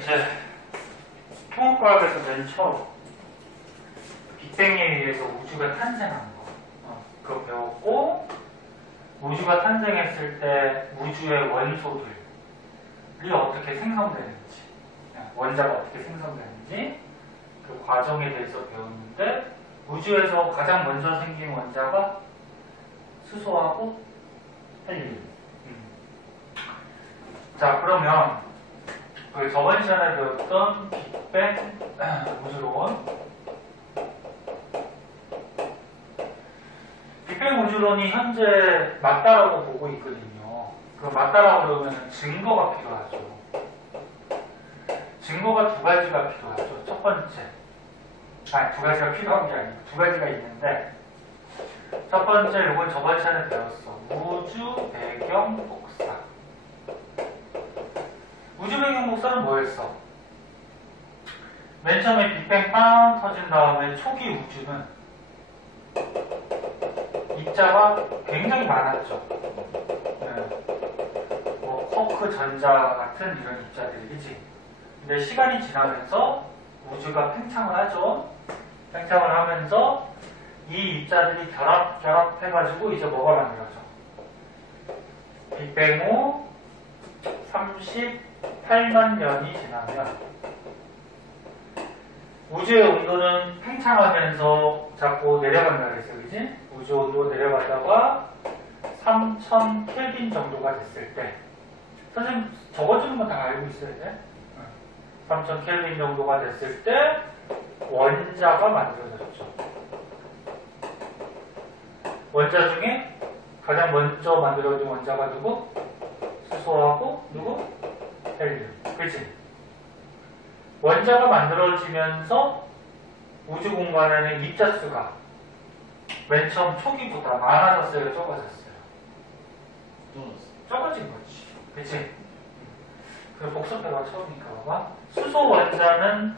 이제 통합과학에서 맨 처음 빅뱅에 의해서 우주가 탄생한 거 그거 배웠고, 우주가 탄생했을 때 우주의 원소들이 어떻게 생성되는지, 원자가 어떻게 생성되는지 그 과정에 대해서 배웠는데, 우주에서 가장 먼저 생긴 원자가 수소하고 헬륨. 자, 그러면 그 저번 시간에 배웠던 빅뱅 우주론, 빅뱅 우주론이 현재 맞다라고 보고 있거든요. 그 맞다라고 그러면 증거가 필요하죠. 증거가 두 가지가 필요하죠. 첫 번째, 두 가지가 필요한 게 아니고 두 가지가 있는데, 첫 번째, 이건 저번 시간에 배웠어. 우주 배경 복사. 우주 배경 복사는 뭐였어? 맨 처음에 빅뱅 빵 터진 다음에 초기 우주는 입자가 굉장히 많았죠. 뭐 쿼크 전자 같은 이런 입자들이, 그치? 근데 시간이 지나면서 우주가 팽창을 하죠. 팽창을 하면서 이 입자들이 결합해가지고 이제 뭐가 만들어져? 빅뱅 후 38만 년이 지나면 우주의 온도는 팽창하면서 자꾸 내려간다 그랬어요, 그지? 우주 온도 내려가다가 3000 켈빈 정도가 됐을 때, 선생님 적어주는 건 다 알고 있어야 돼. 3000 켈빈 정도가 됐을 때 원자가 만들어졌죠. 원자 중에 가장 먼저 만들어진 원자가 누구? 수소하고 누구? 헬륨. 그치? 원자가 만들어지면서 우주 공간에는 입자 수가 맨 처음 초기보다 많아졌어요, 적어졌어요? 적어진 거지. 그치? 그리고 복습해봐, 처음이니까 봐봐. 수소 원자는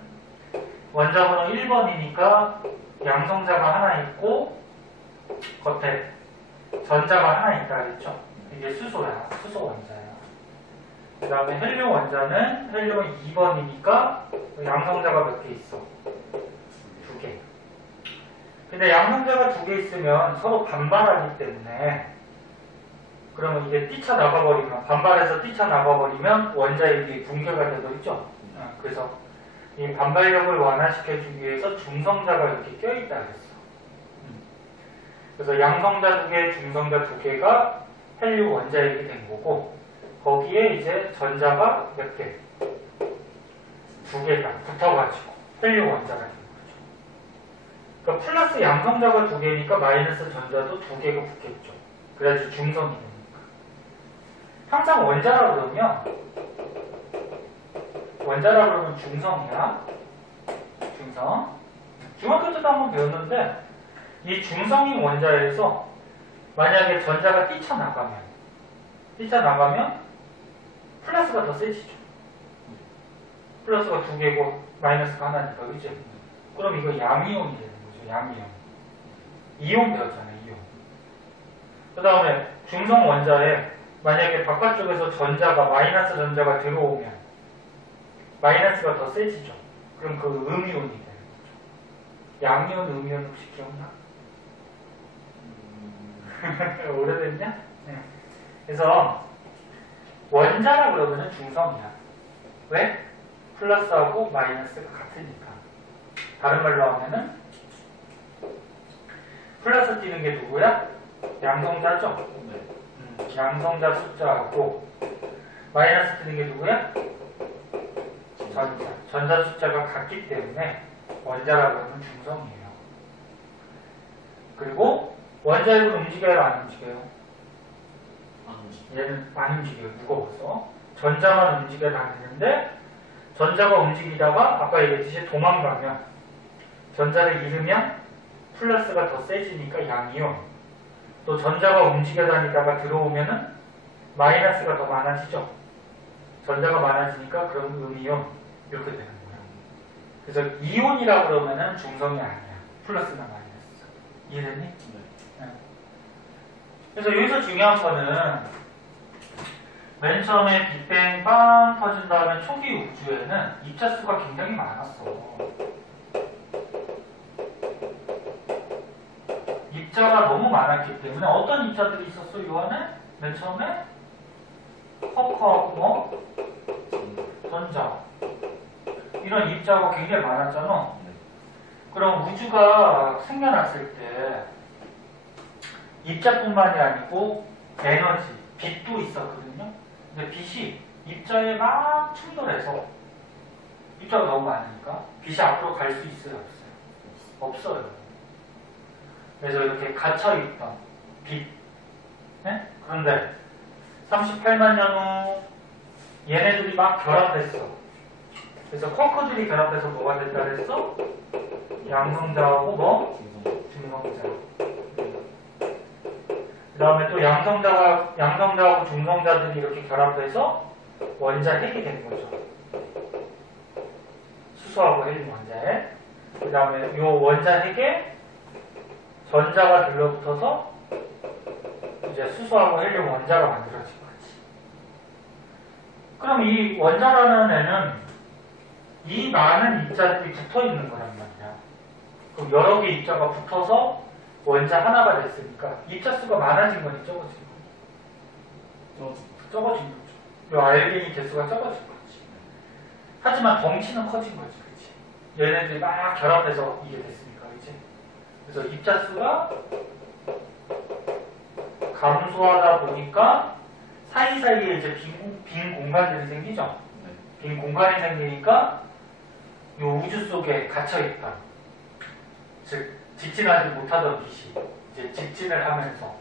원자번호 1번이니까 양성자가 하나 있고 겉에 전자가 하나 있다 그랬죠? 이게 수소야. 수소 원자야. 그 다음에 헬륨 원자는 헬륨 2번이니까 양성자가 몇 개 있어? 2개. 근데 양성자가 2개 있으면 서로 반발하기 때문에, 그러면 이게 뛰쳐나가버리면, 반발해서 뛰쳐나가버리면 원자핵이 붕괴가 되버리죠? 그래서 이 반발력을 완화시켜주기 위해서 중성자가 이렇게 껴있다 그랬어. 그래서 양성자 2개, 중성자 2개가 헬륨 원자핵이 된 거고, 거기에 이제 전자가 몇 개? 2개가 붙어가지고 헬륨 원자가 된 거죠. 그러니까 플러스 양성자가 2개니까 마이너스 전자도 2개가 붙겠죠. 그래야지 중성이 되니까. 항상 원자라 그러면 중성이야. 중성. 중학교 때도 한번 배웠는데, 이 중성인 원자에서 만약에 전자가 뛰쳐나가면 플러스가 더 세지죠. 플러스가 2개고 마이너스가 하나니까, 그죠? 그럼 이거 양이온이 되는 거죠. 양이온. 이온 배웠잖아요. 이온. 그 다음에 중성 원자에 만약에 바깥쪽에서 전자가, 마이너스 전자가 들어오면 마이너스가 더 세지죠. 그럼 그 음이온이 되는 거죠. 양이온, 음이온 혹시 기억나? 오래됐냐? 네. 그래서 원자라 그러면 중성이야. 왜? 플러스하고 마이너스가 같으니까. 다른 말로 하면은 플러스 띄는 게 누구야? 양성자죠? 양성자 숫자하고 마이너스 띄는 게 누구야? 전자. 전자 숫자가 같기 때문에 원자라 그러면 중성이에요. 그리고 원자핵은 움직여요, 안 움직여요? 얘는 안 움직여요. 무거워서. 전자만 움직여 다니는데, 전자가 움직이다가 아까 얘기했듯이 도망가면, 전자를 잃으면 플러스가 더 세지니까 양이온. 또 전자가 움직여 다니다가 들어오면은 마이너스가 더 많아지죠. 전자가 많아지니까 그럼 음이온. 이렇게 되는 거예요. 그래서 이온이라고 그러면은 중성이 아니야. 플러스나 마이너스. 이해됐니? 네. 그래서 여기서 중요한 거는 맨 처음에 빅뱅 빵 터진 다음에 초기 우주에는 입자 수가 굉장히 많았어. 입자가 너무 많았기 때문에 어떤 입자들이 있었어? 요 안에? 맨 처음에 쿼크하고 뭐? 전자. 이런 입자가 굉장히 많았잖아. 그럼 우주가 생겨났을 때 입자뿐만이 아니고 에너지, 빛도 있었거든요. 근데 빛이 입자에 막 충돌해서 입자가 너무 많으니까 빛이 앞으로 갈 수 있어요? 없어요? 없어요. 그래서 이렇게 갇혀있던 빛. 네? 그런데 38만 년 후 얘네들이 막 결합했어. 그래서 쿼크들이 결합해서 뭐가 됐다 그랬어? 양성자하고 뭐? 중성자. 그 다음에 또 양성자하고 중성자들이 이렇게 결합해서 원자 핵이 된 거죠. 수소하고 헬륨 원자핵. 그 다음에 이 원자 핵에 전자가 들러붙어서 이제 수소하고 헬륨 원자가 만들어진 거지. 그럼 이 원자라는 애는 이 많은 입자들이 붙어 있는 거란 말이야. 그럼 여러 개의 입자가 붙어서 원자 하나가 됐으니까 입자 수가 많아진 거니 적어진 거니? 적어진 거죠. 이 알게닌 개수가 적어진 거지. 하지만 덩치는 커진 거지, 그렇지? 얘네들이 막 결합해서 이게 됐으니까, 그렇지? 그래서 입자 수가 감소하다 보니까 사이사이에 이제 빈 공간들이 생기죠. 빈 공간이 생기니까 이 우주 속에 갇혀있다. 즉 직진하지 못하던 빛이 이제 직진을 하면서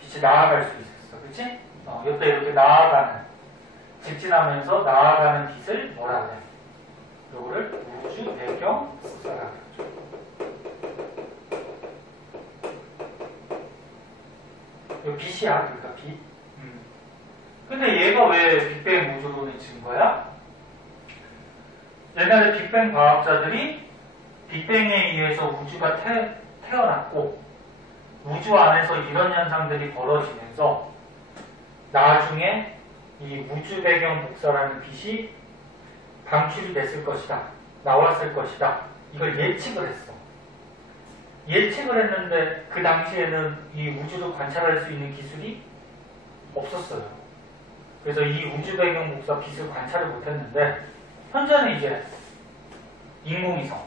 빛이 나아갈 수 있었어. 그치? 옆에 이렇게 나아가는, 직진하면서 나아가는 빛을 뭐라 그래? 요거를 우주 배경 복사라고 하죠. 요 빛이야, 그러니까 빛. 근데 얘가 왜 빅뱅 우주론의 증거야? 옛날에 빅뱅 과학자들이 빅뱅에 의해서 우주가 태어났고 우주 안에서 이런 현상들이 벌어지면서 나중에 이 우주 배경 복사라는 빛이 방출이 됐을 것이다. 나왔을 것이다. 이걸 예측을 했어. 예측을 했는데 그 당시에는 이 우주를 관찰할 수 있는 기술이 없었어요. 그래서 이 우주 배경 복사 빛을 관찰을 못했는데 현재는 이제 인공위성,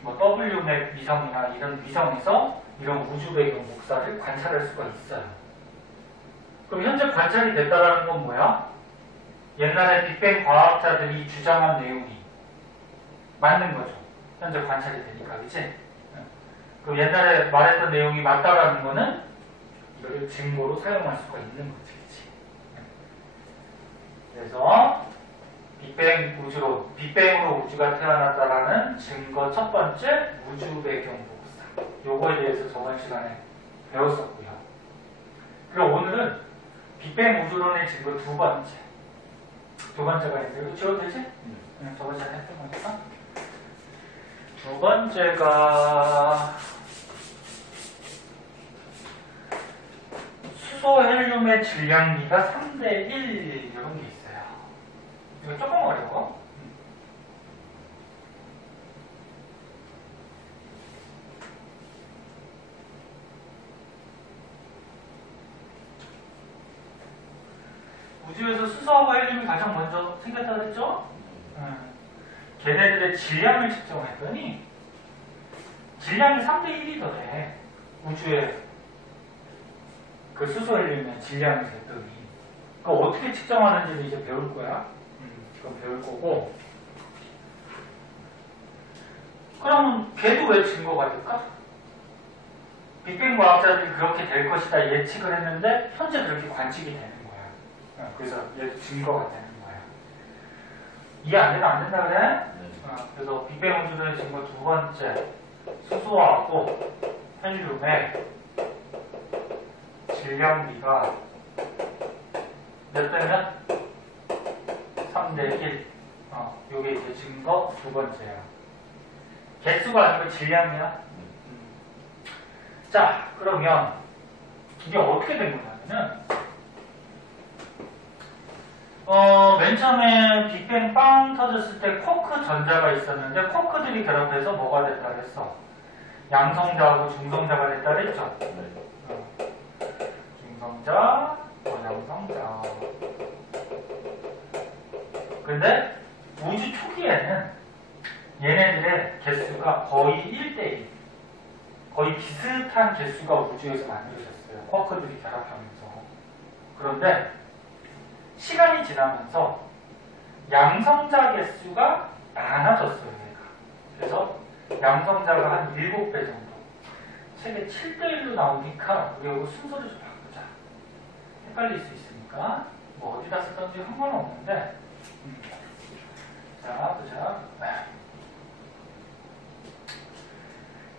뭐 WMAP 위성이나 이런 위성에서 이런 우주 배경 복사를 관찰할 수가 있어요. 그럼 현재 관찰이 됐다라는 건 뭐야? 옛날에 빅뱅 과학자들이 주장한 내용이 맞는 거죠. 현재 관찰이 되니까, 그치? 그럼 옛날에 말했던 내용이 맞다라는 거는 이거를 증거로 사용할 수가 있는 거지, 그치? 그래서 빅뱅으로 우주가 태어났다라는 증거 첫 번째 우주 배경 복사. 요거에 대해서 저번 시간에 배웠었고요. 그리고 오늘은 빅뱅 우주론의 증거 두 번째가 있는데 이거 지워도 되지? 저번 시간에 했던 거니까. 두 번째가 수소 헬륨의 질량비가 3대 1 이런 게 있어요. 이거 조금 어려워. 우주에서 수소하고 헬륨이 가장 먼저 생겼다 그랬죠? 걔네들의 질량을 측정했더니 질량이 3대 1이더래. 우주의 그 수소 헬륨의 질량이 됐더니. 그거 어떻게 측정하는지를 이제 배울 거야. 그건 배울 거고. 그럼 걔도 왜 증거가 될까? 빅뱅 과학자들이 그렇게 될 것이다 예측을 했는데 현재 그렇게 관측이 되는 거야. 그래서 얘도 증거가 되는 거야. 이해 안 되면 안 된다 그래? 그래서 빅뱅 우주론의 증거 두 번째, 수소하고 헬륨의 질량비가 몇 대면? 3대 1. 요게 이제 증거 두 번째야. 개수가 아니고 질량이야. 자, 그러면 이게 어떻게 된 거냐면 맨 처음에 빅뱅 빵 터졌을 때 쿼크 전자가 있었는데 쿼크들이 결합해서 뭐가 됐다 그랬어? 양성자하고 중성자가 됐다 그랬죠? 중성자, 양성자. 근데 우주 초기에는 얘네들의 개수가 거의 1대1, 거의 비슷한 개수가 우주에서 만들어졌어요. 쿼크들이 결합하면서. 그런데 시간이 지나면서 양성자 개수가 많아졌어요. 얘가. 그래서 양성자가 한 7배 정도. 책에 7대1로 나오니까 우리 이거 순서를 좀 바꾸자. 헷갈릴 수 있으니까 뭐 어디다 쓰던지 상관없는데 자, 보자.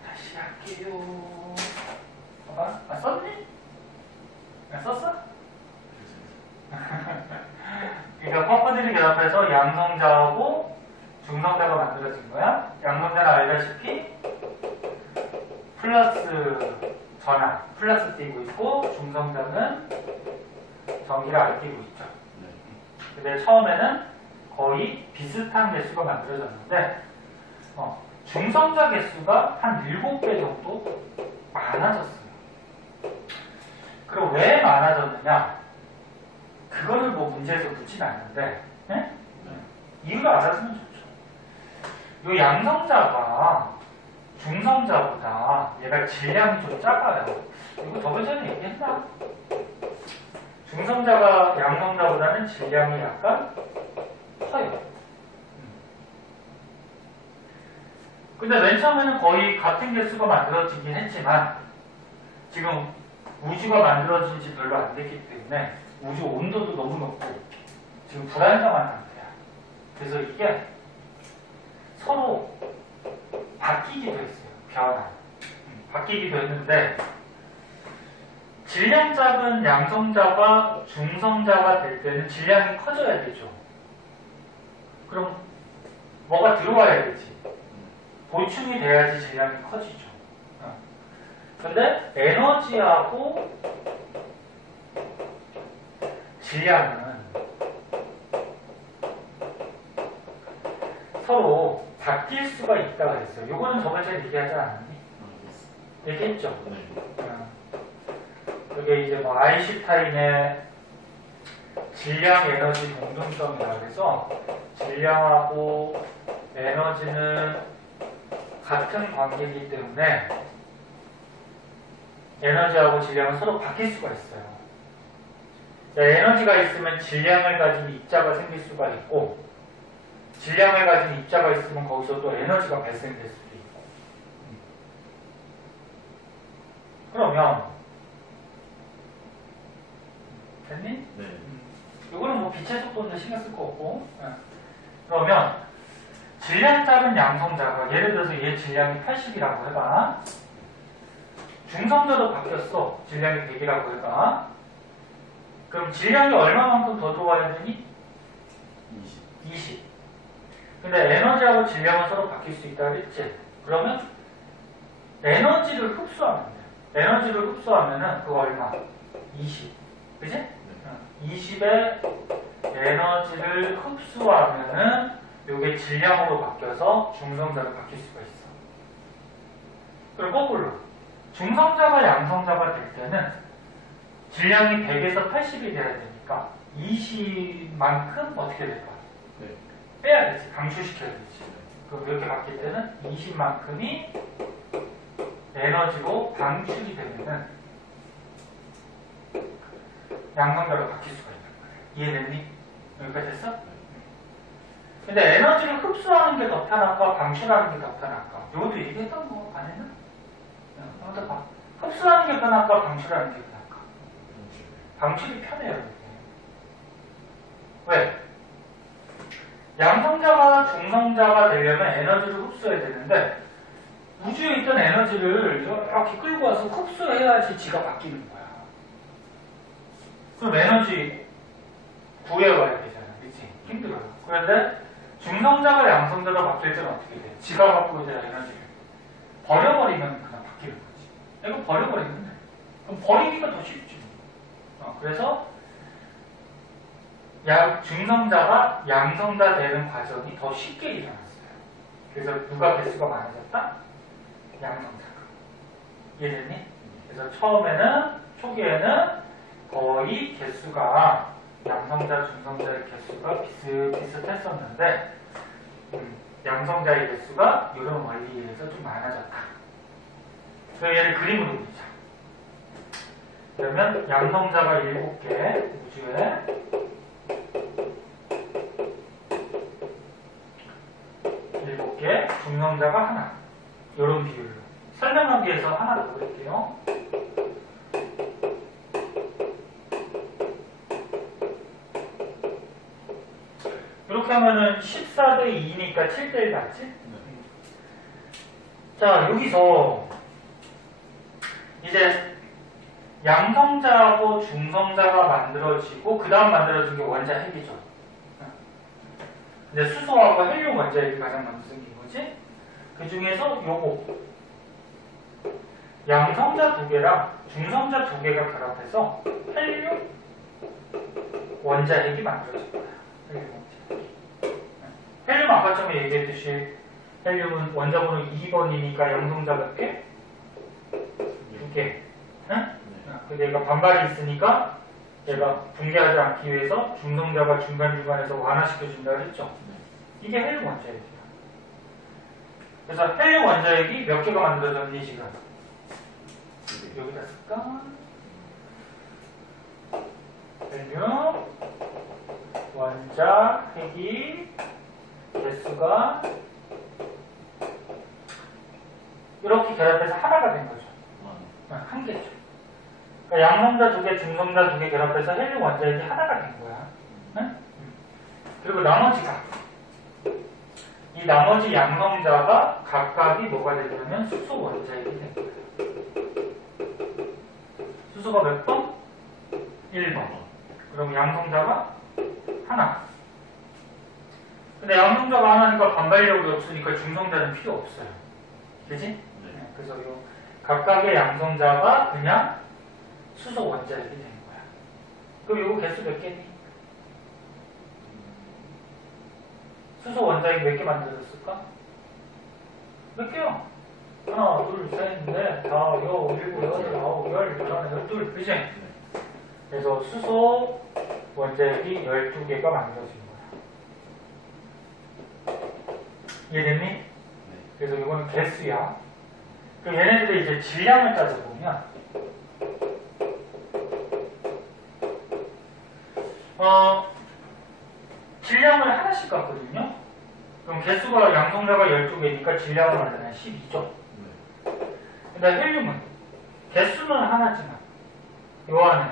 다시 할게요. 봐봐. 아, 썼니? 아, 썼어? 그러니까 쿼크들이 결합해서 양성자하고 중성자가 만들어진 거야. 양성자는 알다시피 플러스 전압, 플러스 띄고 있고 중성자는 전기를 안 띄고 있죠. 근데 처음에는 거의 비슷한 개수가 만들어졌는데 중성자 개수가 한 7배 정도 많아졌어요. 그럼 왜 많아졌느냐? 그거를 뭐 문제에서 묻진 않는데 이유를 알아주면 좋죠. 이 양성자가 중성자보다 얘가 질량이 좀 작아요. 이거 저번 전에 얘기했나? 중성자가 양성자보다는 질량이 약간 커요. 근데 맨 처음에는 거의 같은 개수가 만들어지긴 했지만 지금 우주가 만들어진 지 별로 안 됐기 때문에 우주 온도도 너무 높고 지금 불안정한 상태야. 그래서 이게 서로 바뀌기도 했어요. 변화. 바뀌기도 했는데 질량 작은 양성자가 중성자가 될 때는 질량이 커져야 되죠. 그럼 뭐가 들어와야 되지. 보충이 돼야지 질량이 커지죠. 그런데 에너지하고 질량은 서로 바뀔 수가 있다고 했어요. 이거는 저번 주에 얘기하지 않았니? 얘기했죠? 이게 이제 뭐 아인슈타인의 질량 에너지 공동성이라고 해서 질량하고 에너지는 같은 관계이기 때문에 에너지하고 질량은 서로 바뀔 수가 있어요. 에너지가 있으면 질량을 가진 입자가 생길 수가 있고 질량을 가진 입자가 있으면 거기서 또 에너지가 발생될 수도 있고. 그러면 됐니? 네. 이거는 뭐 빛의 속도는 신경 쓸 거 없고. 그러면 질량 작은 양성자가 예를 들어서 얘 질량이 80이라고 해봐. 중성자도 바뀌었어. 질량이 100이라고 해봐. 그럼 질량이 얼마만큼 더 들어와야 되니? 20. 근데 에너지하고 질량은 서로 바뀔 수 있다고 했지? 그러면 에너지를 흡수하면 돼. 에너지를 흡수하면은 그거 얼마? 20. 그지? 네. 20의 에너지를 흡수하면은 이게 질량으로 바뀌어서 중성자로 바뀔 수가 있어. 그리고 거꾸로 중성자가 양성자가 될 때는 질량이 100에서 80이 돼야 되니까 20만큼 어떻게 될까? 네. 빼야 되지. 감축시켜야 되지. 그럼 이렇게 바뀔 때는 20만큼이 에너지로 방출이 되면은 양성자로 바뀔 수가 있는 거예요. 이해됐니? 여기까지 됐어? 근데 에너지를 흡수하는 게 더 편할까? 방출하는 게 더 편할까? 이것도 얘기했던 거 안 했나? 한번 더 봐. 흡수하는 게 편할까? 방출하는 게 편할까? 방출이 편해요. 이게. 왜? 양성자가 중성자가 되려면 에너지를 흡수해야 되는데 우주에 있던 에너지를 이렇게 끌고 와서 흡수해야지 지가 바뀌는 거야. 그럼 에너지 구해와야 되잖아. 그치? 힘들어요. 그런데 중성자가 양성자로 바뀔 때는 어떻게 돼? 지가 갖고 있는 에너지를 버려버리면 그냥 바뀌는 거지. 이거 버려버리면 돼. 그럼 버리기가 더 쉽지. 그래서 중성자가 양성자 되는 과정이 더 쉽게 일어났어요. 그래서 누가 개수가 많아졌다? 양성자가. 이해됐니? 그래서 초기에는 거의 개수가 양성자, 중성자의 개수가 비슷했었는데 양성자의 개수가 이런 원리에 의해서 좀 많아졌다. 그래서 얘를 그림으로 그리자. 그러면 양성자가 7개 우주에 7개, 중성자가 하나. 이런 비율로. 설명하기 위해서 하나 더 그릴게요. 이렇게 하면은 14대 2니까 7대 1 맞지? 자, 여기서 이제 양성자하고 중성자가 만들어지고 그 다음 만들어진 게 원자 핵이죠. 이제 수소하고 헬륨 원자 핵이 가장 먼저 생긴 거지. 그 중에서 요거 양성자 2개랑 중성자 2개가 결합해서 헬륨 원자 핵이 만들어진 거야. 헬륨 아까 처음에 얘기했듯이 헬륨은 원자번호 2번이니까 양성자 몇 개? 2개. 응? 근데 얘가 반발이 있으니까 얘가 붕괴하지 않기 위해서 중성자가 중간중간에서 완화시켜준다고 했죠. 이게 헬륨 원자핵이야. 그래서 헬륨 원자핵이 몇 개가 만들어졌니 지금? 여기다 쓸까? 헬륨 원자핵이 개수가 이렇게 결합해서 하나가 된 거죠. 한 개죠. 그러니까 양성자 2개, 중성자 2개 결합해서 헬륨 원자핵이 하나가 된 거야. 응? 그리고 나머지가 이 나머지 양성자가 각각이 뭐가 되냐면 수소 원자핵이 된 거야. 수소가 몇 번? 1번. 그럼 양성자가 하나. 근데 양성자가 하나니까 반발력이 없으니까 중성자는 필요 없어요. 그지? 네. 그래서 요 각각의 양성자가 그냥 수소 원자핵이 되는 거야. 그럼 이거 개수 몇 개니? 수소 원자핵 몇 개 만들어졌을까? 몇 개요? 하나, 둘, 셋, 넷, 다, 여, 일곱, 여덟, 아홉, 열, 열하나, 열둘, 그지? 그래서 수소 원자핵이 12개가 만들어진 거야. 이해됐니? 그래서 이거는 개수야. 그럼 얘네들의 이제 질량을 따져보면 질량을 하나씩 갖거든요. 그럼 개수가 양성자가 12개니까 질량은 얼마나 12죠. 근데 헬륨은 개수는 하나지만 요 안에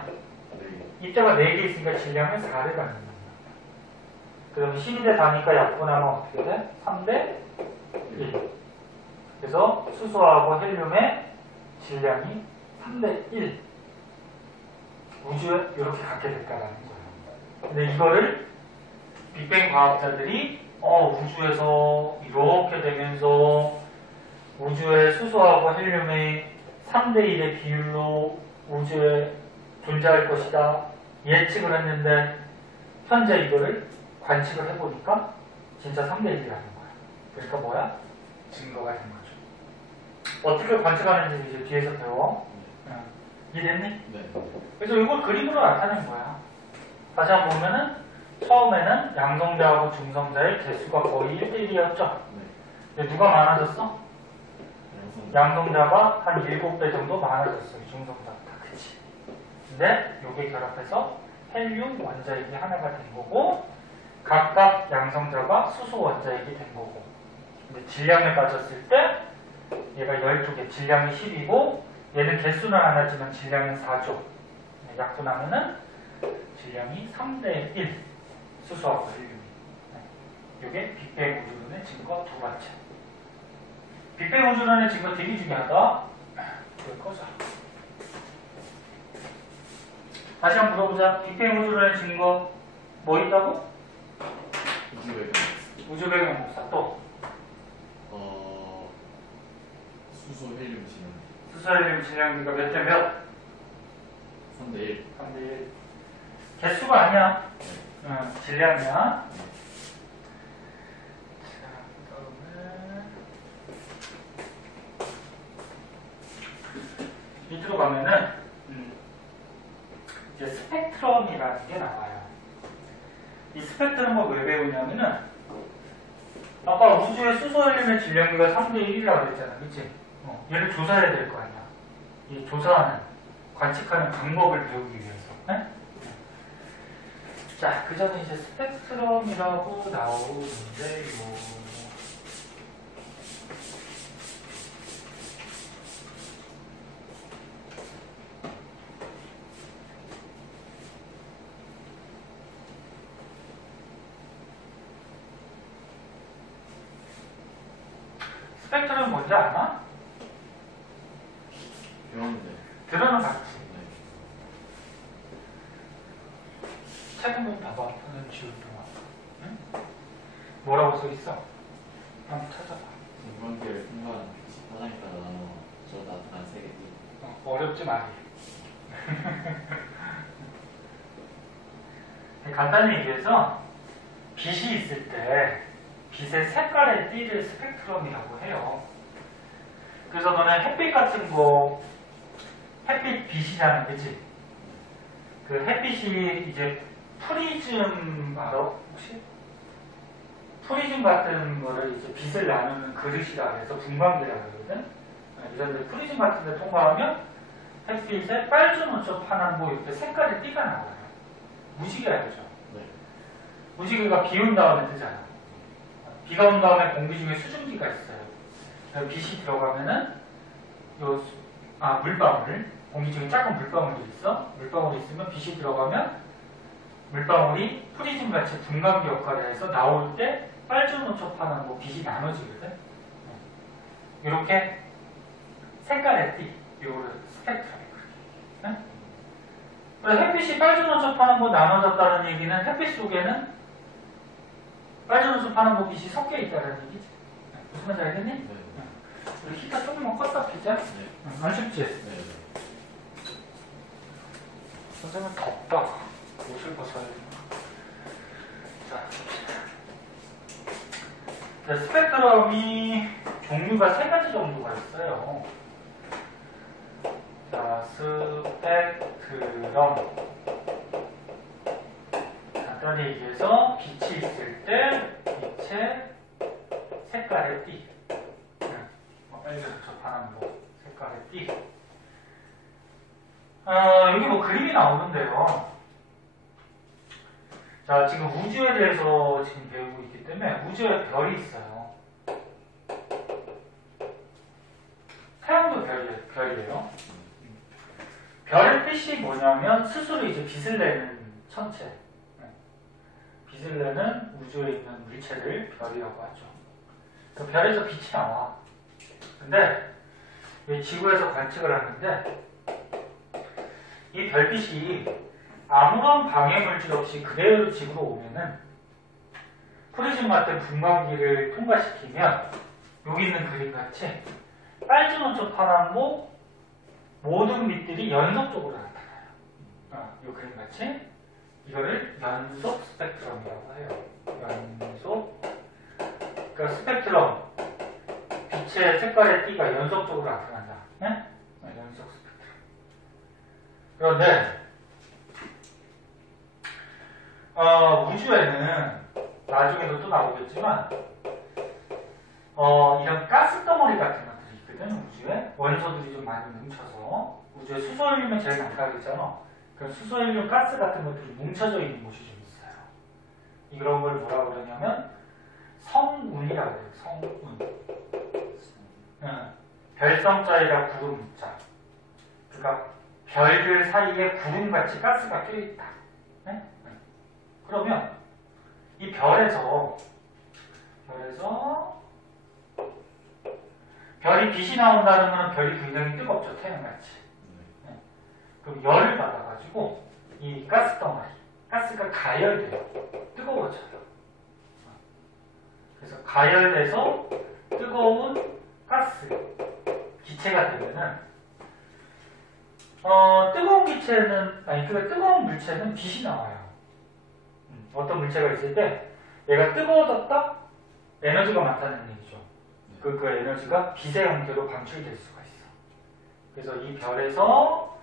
입자가 4개 있으니까 질량은 4를 갖는 거야. 그럼 12대 4니까 약분하면 어떻게 돼? 3대 1. 그래서 수소하고 헬륨의 질량이 3대 1. 우주에 이렇게 갖게 될까라는 거예요. 근데 이거를 빅뱅 과학자들이 우주에서 이렇게 되면서 우주의 수소하고 헬륨의 3대 1의 비율로 우주에 존재할 것이다 예측을 했는데 현재 이거를 관측을 해보니까 진짜 3대 1이라는 거야. 그러니까 뭐야? 증거가 된 거죠. 어떻게 관측하는지 이제 뒤에서 배워. 이해됐니? 네. 그래서 이걸 그림으로 나타낸 거야. 다시 한번 보면은 처음에는 양성자하고 중성자의 개수가 거의 1대1이었죠. 근데 누가 많아졌어? 양성자가 한 7배 정도 많아졌어요. 중성자보다. 그치? 근데 요게 결합해서 헬륨 원자핵이 하나가 된 거고 각각 양성자가 수소 원자핵이 된 거고 근데 질량을 따졌을 때 얘가 12개, 질량이 10이고 얘는 개수는 하나지만 질량은 4죠. 약분하면은 질량이 3대 1 수소하고 헬륨이. 이게 빅뱅 우주론의 증거 두 번째. 빅뱅 우주론의 증거 되게 중요하다. 이걸 꺼자. 다시 한번 물어보자. 빅뱅 우주론의 증거 뭐 있다고? 우주 배경 목사 또 수소 헬륨 질량. 수소 헬륨 질량비가 몇 대 몇? 3대 1. 3대 1. 개수가 아니야. 질량이야. 자, 그다음에 밑으로 가면은 이제 스펙트럼이라는 게 나와요. 이 스펙트럼을 왜 배우냐면은 아까 우주의 수소 엘리멘트 질량비가 3대 1이라고 그랬잖아, 그치? 얘를 조사해야 될 거 아니야. 이 조사하는, 관측하는 방법을 배우기 위해서. 네? 자, 그 전에 이제 스펙트럼이라고 나오는데요. 스펙트럼 뭔지 아나? 배웠는데. 들어는 봤지. 네. 책 한번 봐봐. 저는 지울 동안. 응? 뭐라고 써 있어? 한번 찾아봐. 공간계를 통과한 화장에 따라 나눠 저 나타난 세계들. 어렵지 말이. 간단히 얘기해서 빛이 있을 때 빛의 색깔의 띠를 스펙트럼이라고 해요. 그래서 너네 햇빛 같은 거, 햇빛 빛이잖아, 그치? 그 햇빛이 이제 프리즘 알아? 혹시? 프리즘 같은 거를 이제 빛을 나누는 그릇이라 해서 분광기라고 하거든? 이런데 프리즘 같은 데 통과하면 햇빛에 빨주노초 파남보 이렇게 색깔의 띠가 나와요. 무지개 알죠? 네. 무지개가 비 온 다음에 뜨잖아. 비가 온 다음에 공기 중에 수증기가 있어요. 빛이 들어가면은 물방울, 공기 중에 작은 물방울이 있어. 물방울이 있으면 빛이 들어가면 물방울이 프리즘 같이 분광기 역할을 해서 나올 때 빨주노초파는 빛이 나눠지거든. 이렇게 색깔의 띠, 요거를 스펙트럼이거든. 그래서 햇빛이 빨주노초파는 나눠졌다는 얘기는 햇빛 속에는 빨주노초파는 빛이 섞여 있다는 얘기지. 무슨 말인지 알겠니? 네. 우리 키가 조금만 컸다 피자? 네. 안 춥지? 네. 선생님 덥다. 옷을 벗어야 돼. 자, 스펙트럼이 종류가 3가지 정도가 있어요. 자, 스펙트럼. 간단히 얘기해서 빛이 있을 때 빛의 색깔의 띠. 빨간색 파란 색깔의 띠. 여기 뭐 그림이 나오는데요. 자, 지금 우주에 대해서 지금 배우고 있기 때문에 우주에 별이 있어요. 태양도 별이에요. 별의 뜻이 뭐냐면 스스로 이제 빛을 내는 천체. 빛을 내는 우주에 있는 물체를 별이라고 하죠. 그 별에서 빛이 나와. 근데 이 지구에서 관측을 하는데 이 별빛이 아무런 방해물질 없이 그대로 지구로 오면은 프리즘 같은 분광기를 통과시키면 여기 있는 그림같이 빨주노초 파남보 모든 빛들이 연속적으로 나타나요. 이 그림같이 이거를 연속 스펙트럼이라고 해요. 연속. 그러니까 스펙트럼 빛의 색깔의 띠가 연속적으로 나타난다. 네? 연속 스펙트럼. 그런데 우주에는 나중에도 또 나오겠지만 이런 가스 덩어리 같은 것들이 있거든. 우주에 원소들이 좀 많이 뭉쳐서 우주에 수소헬륨이 제일 많다고 그 수소헬륨 가스 같은 것들이 뭉쳐져 있는 곳이 좀 있어요. 이런 걸 뭐라고 그러냐면 성운이라고 해요. 성운. 별성자이라 구름자. 그러니까 별들 사이에 구름같이 가스가 껴있다. 네? 그러면 이 별에서 별이 빛이 나온다는 건 별이 굉장히 뜨겁죠. 태양같이. 네. 그럼 열을 받아가지고 이 가스 덩어리, 가스가 가열돼요. 뜨거워져요. 그래서 가열돼서 뜨거운 가스, 기체가 되면은 뜨거운 기체는 그러니까 뜨거운 물체는 빛이 나와요. 어떤 물체가 있을 때 얘가 뜨거워졌다? 에너지가 많다는 얘기죠. 그 에너지가 빛의 형태로 방출될 수가 있어. 그래서 이 별에서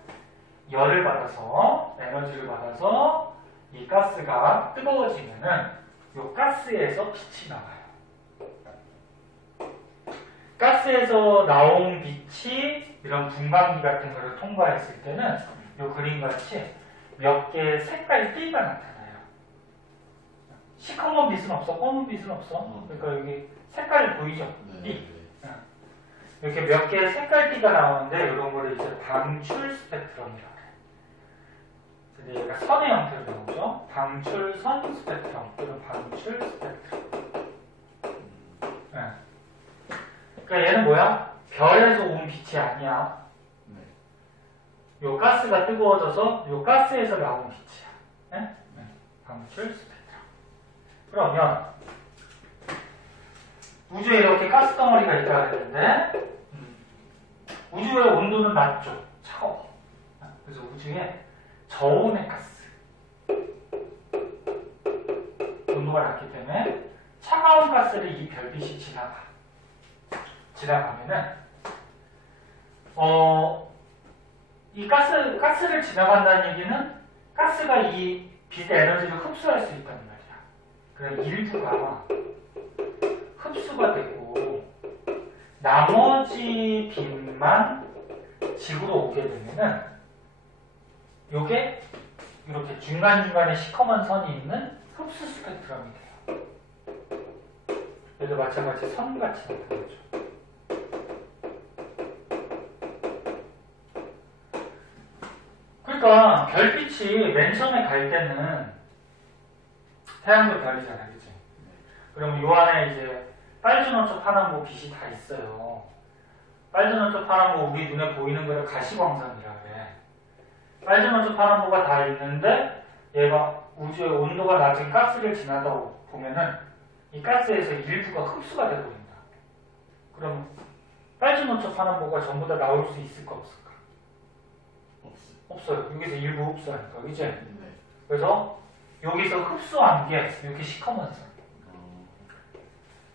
열을 받아서 에너지를 받아서 이 가스가 뜨거워지면은 이 가스에서 빛이 나와요. 가스에서 나온 빛이 이런 분광기 같은 거를 통과했을 때는 이 그림같이 몇 개의 색깔 띠가 나타나요. 시커먼 빛은 없어, 검은 빛은 없어. 그러니까 여기 색깔이 보이죠? 띠. 이렇게 몇 개의 색깔 띠가 나오는데 이런 거를 이제 방출 스펙트럼이라고 해요. 근데 얘가 선의 형태로 나오죠. 방출선 스펙트럼 또는 방출 스펙트럼. 그러니까 얘는 뭐야? 별에서 온 빛이 아니야. 요 가스가 뜨거워져서 요 가스에서 나온 빛이야. 방출 스펙트럼. 그러면 우주에 이렇게 가스 덩어리가 있다고 했는데 우주의 온도는 낮죠. 차가워. 그래서 우주에 저온의 가스. 온도가 낮기 때문에 차가운 가스를 이 별빛이 지나가면은 이 가스를 지나간다는 얘기는 가스가 이 빛의 에너지를 흡수할 수 있다는 말이야. 그럼 일부가 흡수가 되고 나머지 빛만 지구로 오게 되면은 요게 이렇게 중간중간에 시커먼 선이 있는 흡수 스펙트럼이 돼요. 얘도 마찬가지 선같이 나타나죠. 그러니까 별빛이 맨 처음에 갈 때는 태양도 별이잖아, 그치? 그럼 요 안에 이제 빨주노초 파남보 빛이 다 있어요. 빨주노초 파남보 우리 눈에 보이는 거를 가시광선이라 그래. 빨주노초 파남보가 다 있는데 얘가 우주의 온도가 낮은 가스를 지나다 보면은 이 가스에서 일부가 흡수가 돼버린다. 그럼 빨주노초 파남보가 전부 다 나올 수 있을까 없을까? 없어요. 여기서 일부 흡수하니까, 그치? 그래서 여기서 흡수한 게 이렇게 시커먼 선.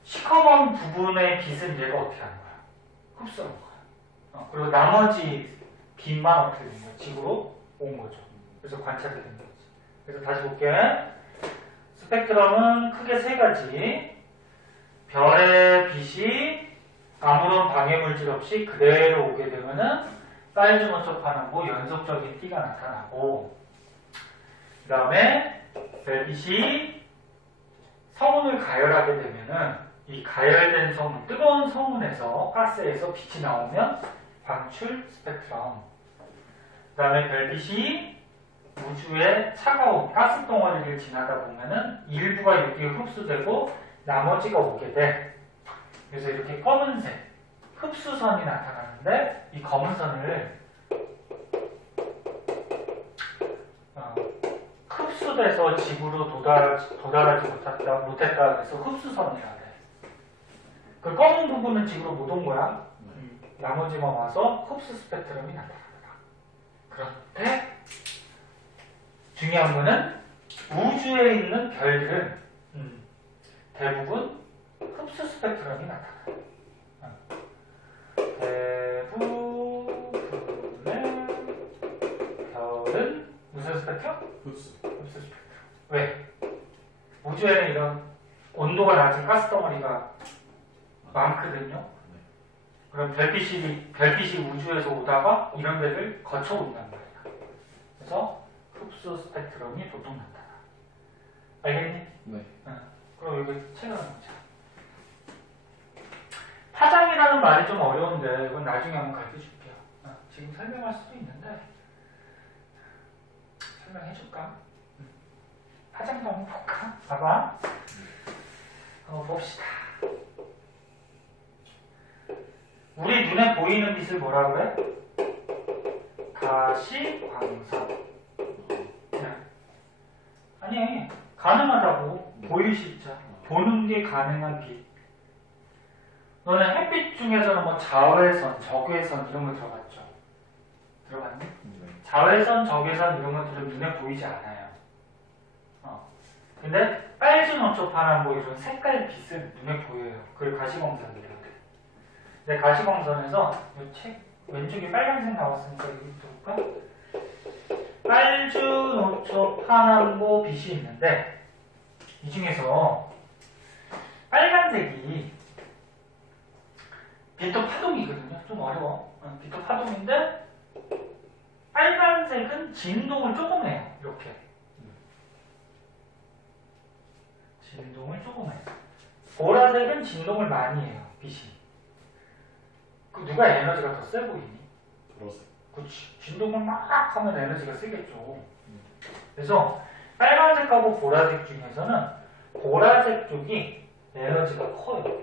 시커먼 부분의 빛은 얘가 어떻게 하는 거야? 흡수한 거야. 그리고 나머지 빛만 어떻게 된 거야? 지구로 온 거죠. 그래서 관찰이 된 거지. 그래서 다시 볼게. 스펙트럼은 크게 세 가지. 별의 빛이 아무런 방해물질 없이 그대로 오게 되면은 빨주노초 파남보 연속적인 띠가 나타나고, 그 다음에 별빛이 성운을 가열하게 되면은 이 가열된 성운, 뜨거운 성운에서 가스에서 빛이 나오면 방출 스펙트럼. 그 다음에 별빛이 우주의 차가운 가스 덩어리를 지나다 보면은 일부가 여기에 흡수되고 나머지가 오게 돼. 그래서 이렇게 검은색 흡수선이 나타나는데 이 검은 선을 흡수돼서 지구로 도달하지 못했다 그래서 흡수선이라 그래. 그 검은 부분은 지구로 못 온 거야. 나머지만 와서 흡수 스펙트럼이 나타난다. 그런데 중요한 거는 우주에 있는 별들은 대부분 흡수 스펙트럼이 나타나요. 대부분의 별은 무슨 스펙트럼? 흡수 스펙트럼. 왜? 우주에는 이런 온도가 낮은 가스 덩어리가 많거든요. 그럼 별빛이 우주에서 오다가 이런 데를 거쳐 온단 말이야. 그래서 흡수 스펙트럼이 보통 나타나. 알겠니? 네. 그럼 여기 책을 한번 보자. 파장이라는 말이 좀 어려운데 이건 나중에 한번 가르쳐줄게요. 지금 설명할 수도 있는데 설명해줄까? 파장도 한번 볼까? 봐봐. 한번 봅시다. 우리 눈에 보이는 빛을 뭐라 그래? 가시광선. 아니, 가능하다고. 보일 수 있죠. 보는 게 가능한 빛. 너는 햇빛 중에서는 뭐 자외선, 적외선 이런 거 들어봤죠? 들어봤니? 자외선, 적외선 이런 것들은 눈에 보이지 않아요. 근데 빨주, 노초, 파란 뭐 이런 색깔 빛은 눈에 보여요. 그걸 가시광선이라고 돼. 근데 가시광선에서 이 책 왼쪽에 빨간색 나왔으니까 이거 볼까? 빨주, 노초, 파남보, 빛이 있는데 이 중에서 빨간색이 빛도 파동이거든요. 좀 어려워. 빛도 파동인데 빨간색은 진동을 조금 해요. 이렇게 진동을 조금 해요. 보라색은 진동을 많이 해요. 빛이. 그 누가 에너지가 더 세 보이니? 보라색. 그치. 진동을 막 하면 에너지가 세겠죠. 그래서 빨간색하고 보라색 중에서는 보라색 쪽이 에너지가 커요.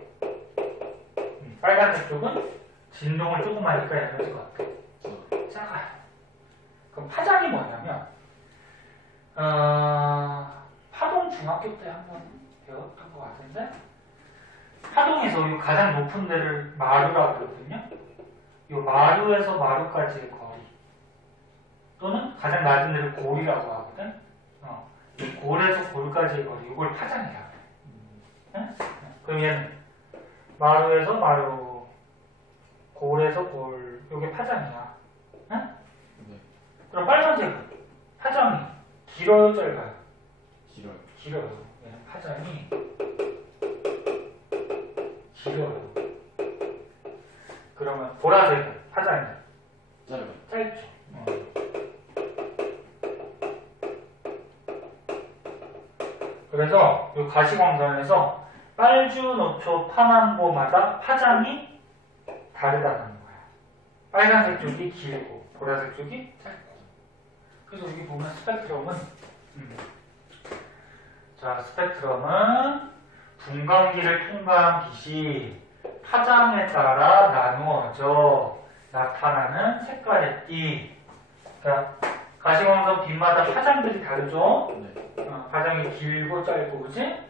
빨간색 쪽은 진동을 조금 하니까 에너지가 어때? 작아요. 그럼 파장이 뭐냐면 파동 중학교 때 한번 배웠던 것 같은데 파동에서 이 가장 높은 데를 마루라고 그러거든요. 이 마루에서 마루까지의 거리 또는 가장 낮은 데를 골이라고 하거든. 이 골에서 골까지의 거리 이걸 파장이라고 해. 응? 그럼 얘는 마루에서 마루 골에서 골 이게 파장이야. 응? 네. 그럼 빨간색은 파장이 길어요, 짧아요? 길어요. 길어요. 얘는 파장이 길어요. 그러면 보라색은 파장이 짧아요. 짧죠. 그래서 이 가시광선에서 빨주, 노초, 파남보마다 파장이 다르다는 거야. 빨간색 쪽이 길고 보라색 쪽이 짧고. 그래서 여기 보면 스펙트럼은 자, 스펙트럼은 분광기를 통과한 빛이 파장에 따라 나누어져 나타나는 색깔의 띠. 그러니까 가시광선 빛마다 파장들이 다르죠. 네. 파장이 길고 짧고, 그지?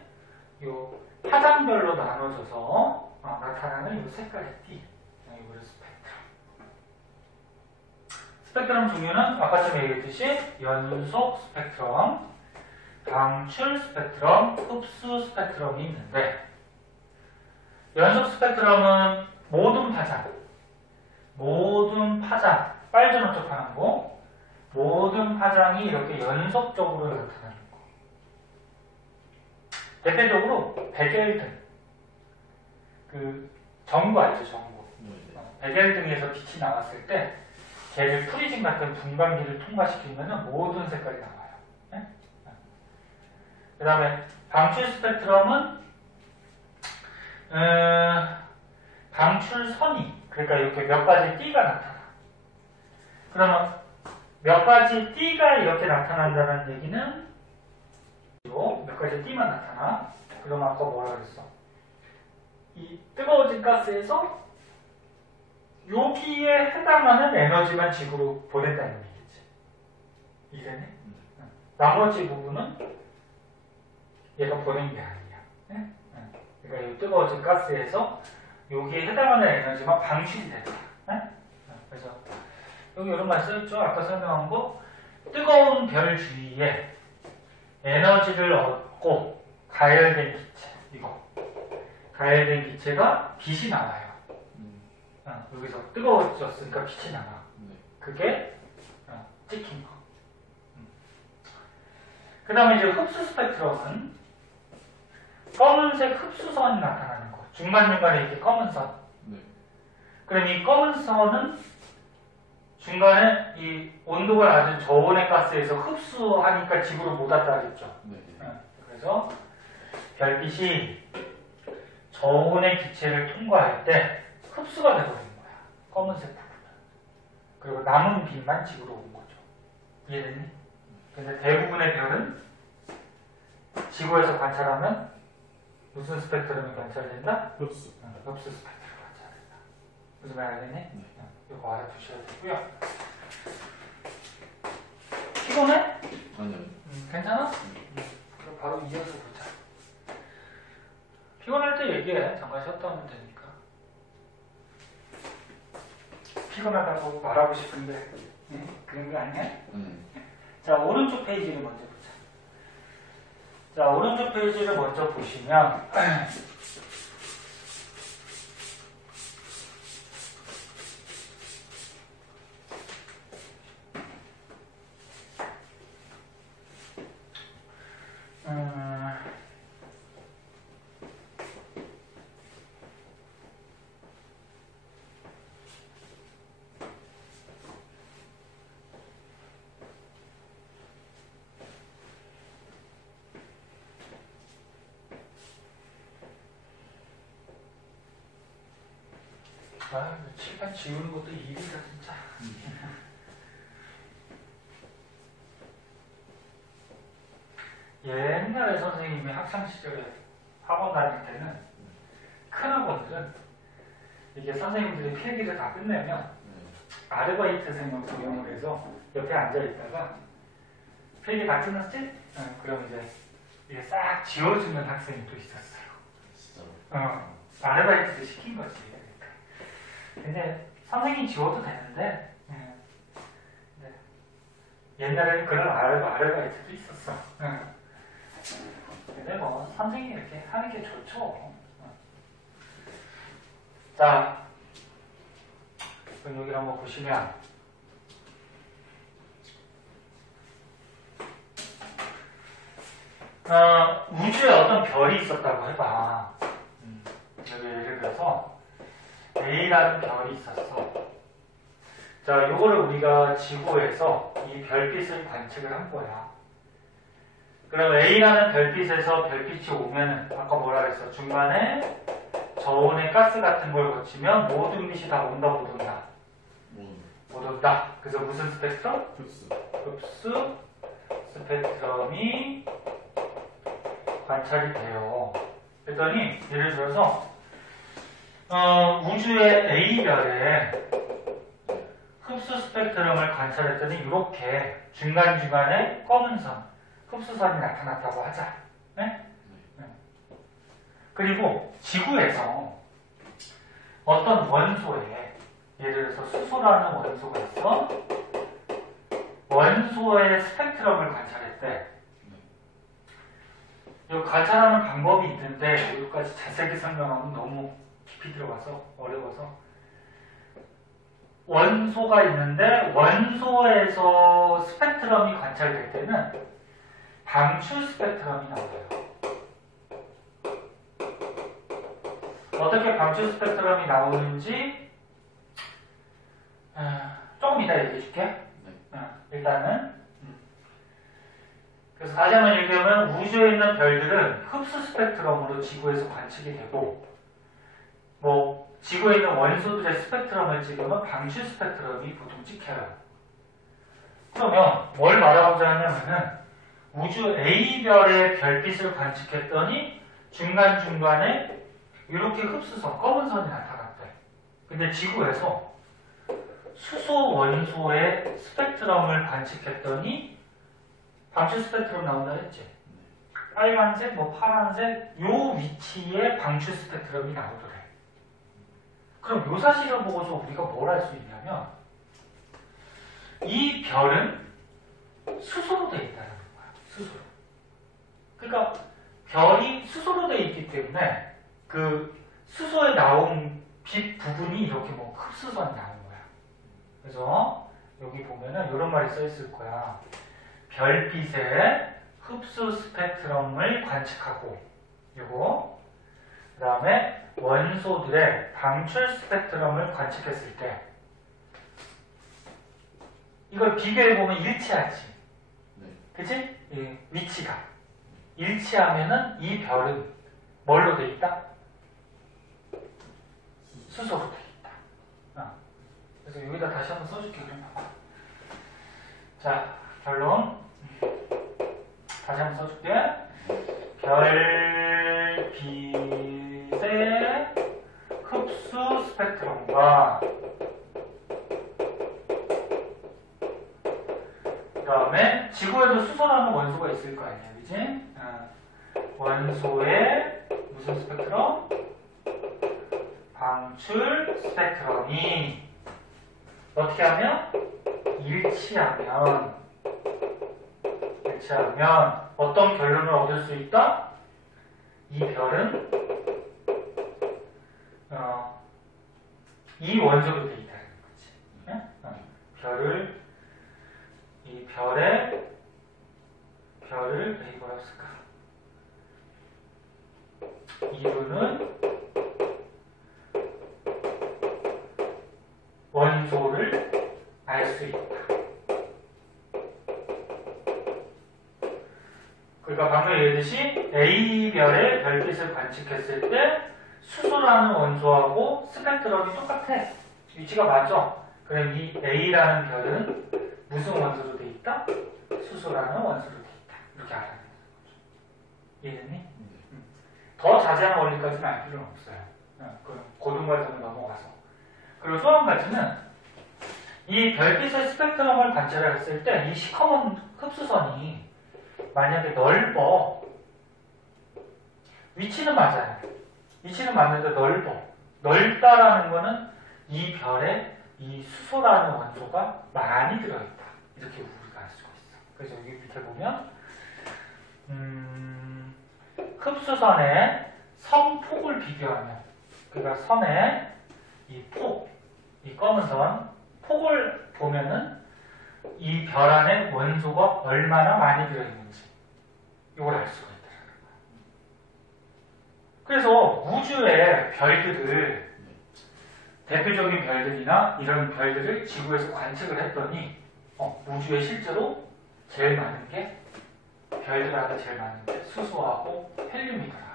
요 파장별로 나눠져서 나타나는 요 색깔의 띠. 이거를 스펙트럼. 스펙트럼 종류는 아까처럼 얘기했듯이 연속 스펙트럼, 방출 스펙트럼, 흡수 스펙트럼이 있는데 연속 스펙트럼은 모든 파장, 빨주, 노초, 파남보 모든 파장이 이렇게 연속적으로 나타나는 거. 대표적으로 베겔등, 그 전구 알죠, 전구. 베겔등에서 빛이 나왔을 때 걔를 프리즘 같은 분광기를 통과시키면 모든 색깔이 나와요. 네? 그 다음에 방출 스펙트럼은 방출선이, 그러니까 이렇게 몇 가지 띠가 나타나. 그러면 몇 가지 띠가 이렇게 나타난다는 얘기는 몇 가지 띠만 나타나. 그러면 아까 뭐라 그랬어? 이 뜨거워진 가스에서 여기에 해당하는 에너지만 지구로 보낸다는 얘기지. 이해네? 나머지 부분은 얘가 보낸 게 아니야. 네? 그러니까 이 뜨거워진 가스에서 여기에 해당하는 에너지만 방출이 되는 거야. 네? 그래서 여기 이런 말 써있죠? 아까 설명한 거. 뜨거운 별 주위에 에너지를 얻고 가열된 기체, 이거 가열된 기체가 빛이 나와요. 여기서 뜨거워졌으니까 빛이 나와. 그게 찍힌 거. 그 다음에 이제 흡수 스펙트럼은 검은색 흡수선이 나타나는 거. 중간중간에 이렇게 검은 선. 그럼 이 검은 선은 중간에 이 온도가 낮은 저온의 가스에서 흡수하니까 지구로 못 왔다 그랬죠. 그래서 별빛이 저온의 기체를 통과할 때 흡수가 되버리는 거야. 검은색 부분은. 그리고 남은 빛만 지구로 온 거죠. 이해됐니? 근데 대부분의 별은 지구에서 관찰하면 무슨 스펙트럼이 관찰된다? 흡수. 흡수 스펙트럼 관찰된다. 무슨 말 알겠니? 이거 알아두셔야 되고요. 피곤해? 아니요. 괜찮아? 그럼 바로 이어서 보자. 피곤할 때 얘기해. 잠깐 쉬었다 오면 되니까. 피곤하다고 말하고 싶은데 그런 거 아니야? 자, 오른쪽 페이지를 먼저 보자. 자, 오른쪽 페이지를 먼저 보시면 칠판 지우는 것도 일이다 진짜. 옛날에 선생님이 학창시절에 학원 다닐 때는 큰 학원들은 이게 선생님들이 필기를 다 끝내면 아르바이트생을 고용을 해서 옆에 앉아있다가 필기 다 끝났지? 그럼 이제 이게 싹 지워주는 학생이 또 있었어요. 진짜로? 아르바이트를 시킨 거지. 근데 선생님이 지워도 되는데 옛날에는 그런 아르바이트도 있었어. 근데 뭐 선생님이 이렇게 하는 게 좋죠. 자, 그럼 여기 한번 보시면 우주에 어떤 별이 있었다고 해봐. 여기 예를 들어서 A라는 별이 있었어. 자, 요거를 우리가 지구에서 이 별빛을 관측을 한 거야. 그럼 A라는 별빛에서 별빛이 오면 아까 뭐라 그랬어? 중간에 저온의 가스 같은 걸 거치면 모든 빛이 다 온다 못 온다? 못 온다. 그래서 무슨 스펙트럼? 흡수 스펙트럼이 관찰이 돼요. 그랬더니 예를 들어서 우주의 A별에 흡수 스펙트럼을 관찰했더니 이렇게 중간중간에 검은 선, 흡수선이 나타났다고 하자. 네? 네. 그리고 지구에서 어떤 원소에 예를 들어서 수소라는 원소가 있어. 원소의 스펙트럼을 관찰했대. 이 관찰하는 방법이 있는데 여기까지 자세히 설명하면 너무 깊이 들어가서 어려워서 원소가 있는데 원소에서 스펙트럼이 관찰될 때는 방출 스펙트럼이 나와요. 어떻게 방출 스펙트럼이 나오는지 조금 이따 얘기해 줄게. 일단은 그래서 다시 한번 얘기하면 우주에 있는 별들은 흡수 스펙트럼으로 지구에서 관측이 되고 뭐 지구에 있는 원소들의 스펙트럼을 찍으면 방출 스펙트럼이 보통 찍혀요. 그러면 뭘 말하고자 하냐면은 우주 A별의 별빛을 관측했더니 중간중간에 이렇게 흡수선, 검은 선이 나타났대. 근데 지구에서 수소 원소의 스펙트럼을 관측했더니 방출 스펙트럼 나온다 했지? 빨간색, 뭐 파란색 요 위치에 방출 스펙트럼이 나오더래. 그럼 요 사실을 보고서 우리가 뭘 할 수 있냐면 이 별은 수소로 되어 있다는 거야. 수소로. 그러니까 별이 수소로 되어 있기 때문에 그 수소에 나온 빛 부분이 이렇게 뭐 흡수선이 나온 거야. 그래서 여기 보면은 이런 말이 써 있을 거야. 별빛의 흡수 스펙트럼을 관측하고 요거 그 다음에 원소들의 방출 스펙트럼을 관측했을 때 이걸 비교해보면 일치하지. 그치? 이 위치가 일치하면은 이 별은 뭘로 돼 있다? 수소로 돼 있다. 그래서 여기다 다시 한번 써줄게. 그럼 봐봐. 자, 결론 다시 한번 써줄게. 별빛의 흡수 스펙트럼과 그 다음에 지구에도 수소라는 원소가 있을 거 아니야, 그지? 원소의 무슨 스펙트럼? 방출 스펙트럼이 어떻게 하면? 일치하면 대체하면 어떤 결론을 얻을 수 있다? 이 별은 이 원소로 돼 있다는 거지. 이 별을 뭐라고 쓸까? 이루는 원소를 알 수 있다. 그러니까 방금 얘기했듯이 A별의 별빛을 관측했을 때 수소라는 원소하고 스펙트럼이 똑같아. 위치가 맞죠? 그럼 이 A라는 별은 무슨 원소로 돼 있다? 수소라는 원소로 돼 있다. 이렇게 알아야 되는 거죠. 이해됐니? 더 자세한 원리까지는 알 필요는 없어요. 그 고등과정을 넘어가서. 그리고 또 한 가지는 이 별빛의 스펙트럼을 관찰했을 때 이 시커먼 흡수선이 만약에 넓어. 위치는 맞아요. 위치는 맞는데 넓어. 넓다라는 거는 이 별에 이 수소라는 원소가 많이 들어있다. 이렇게 우리가 알 수가 있어. 그래서 여기 밑에 보면 흡수선의 성폭을 비교하면, 그러니까 선의 이 폭, 이 검은 선 폭을 보면은 이 별 안에 원소가 얼마나 많이 들어있는지 이걸 알 수가 있다는 거예요. 그래서 우주의 별들을, 대표적인 별들이나 이런 별들을 지구에서 관측을 했더니 우주에 실제로 제일 많은 게, 별들 안에 제일 많은 게 수소하고 헬륨이더라.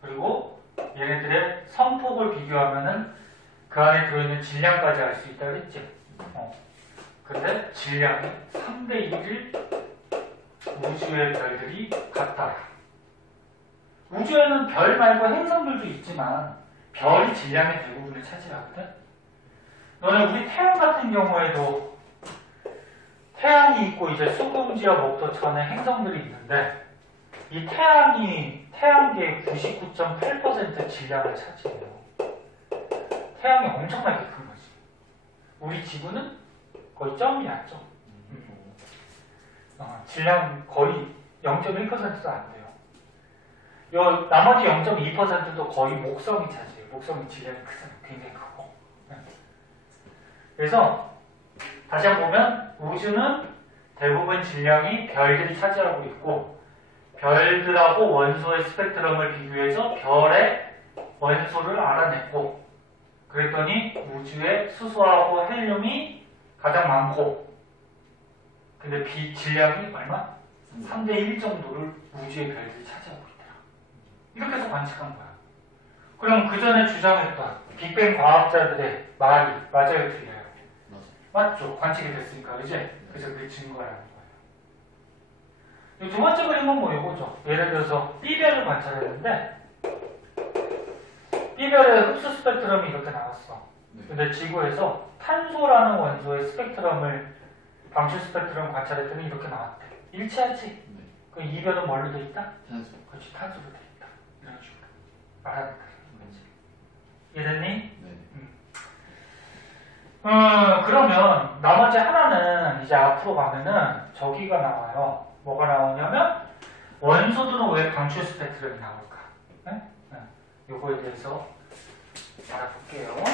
그리고 얘네들의 성폭을 비교하면은 그 안에 들어있는 질량까지 알 수 있다 그랬지. 근데 질량이 3대 1을 우주의 별들이 같다. 우주에는 별 말고 행성들도 있지만 별이 질량의 대부분을 차지하거든. 너네 우리 태양 같은 경우에도 태양이 있고 이제 수금지와 목토천에 행성들이 있는데, 이 태양계의 99.8% 질량을 차지해요. 태양이 엄청나게 큰 거지. 우리 지구는 거의 점이야, 점. 질량 거의 0.1%도 안 돼요. 나머지 0.2%도 거의 목성이 차지해요. 목성이 질량이 크잖아요. 굉장히 크고. 그래서 다시 한번 보면 우주는 대부분 질량이 별들이 차지하고 있고, 별들하고 원소의 스펙트럼을 비교해서 별의 원소를 알아냈고, 그랬더니 우주의 수소하고 헬륨이 가장 많고, 근데 질량이 얼마? 3대 1 정도를 우주의 별들이 차지하고 있더라. 이렇게 해서 관측한 거야. 그럼 그 전에 주장했던 빅뱅 과학자들의 말이 맞아요, 틀려요? 맞죠? 관측이 됐으니까, 그지? 그래서 그게 증거라는 거예요. 두 번째 그림은 뭐 이거죠. 예를 들어서 B별을 관찰했는데, B별의 흡수 스펙트럼이 이렇게 나왔어. 근데 지구에서 탄소라는 원소의 스펙트럼을, 방출 스펙트럼 관찰했더니 이렇게 나왔대. 일치하지? 그 E별은 뭘로 돼 있다? 탄소. 그렇지, 탄소로 돼 있다. 이런 식으로 말하는 거지. 이해됐니? 네. 그러면 나머지 하나는 이제 앞으로 가면은 저기가 나와요. 뭐가 나오냐면 원소들은 왜 방출 스펙트럼이 나올까? 네? 요거에 대해서 알아볼게요.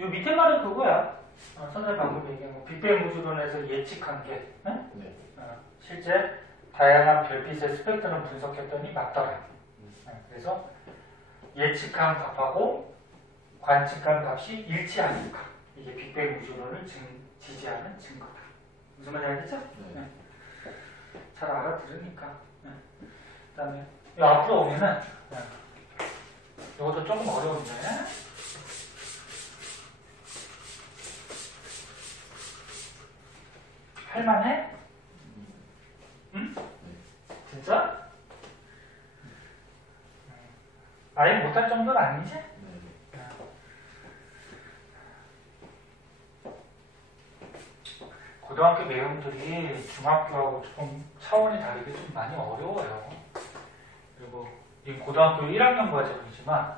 요 밑에 말은 그거야. 선생님 방금 얘기한 거. 빅뱅 우주론에서 예측한 게, 네? 실제 다양한 별빛의 스펙트럼 분석했더니 맞더라. 그래서 예측한 값하고 관측한 값이 일치하니까 이게 빅뱅 우주론을 지지하는 증거다. 무슨 말인지 알겠죠? 네. 잘 알아들으니까. 그 다음에 요 앞으로 오면은 이것도 조금 어려운데, 할만해? 응? 진짜? 아예 못할 정도는 아니지? 고등학교 내용들이 중학교하고 조금 차원이 다르게 좀 많이 어려워요. 그리고 이 고등학교 1학년 과정이지만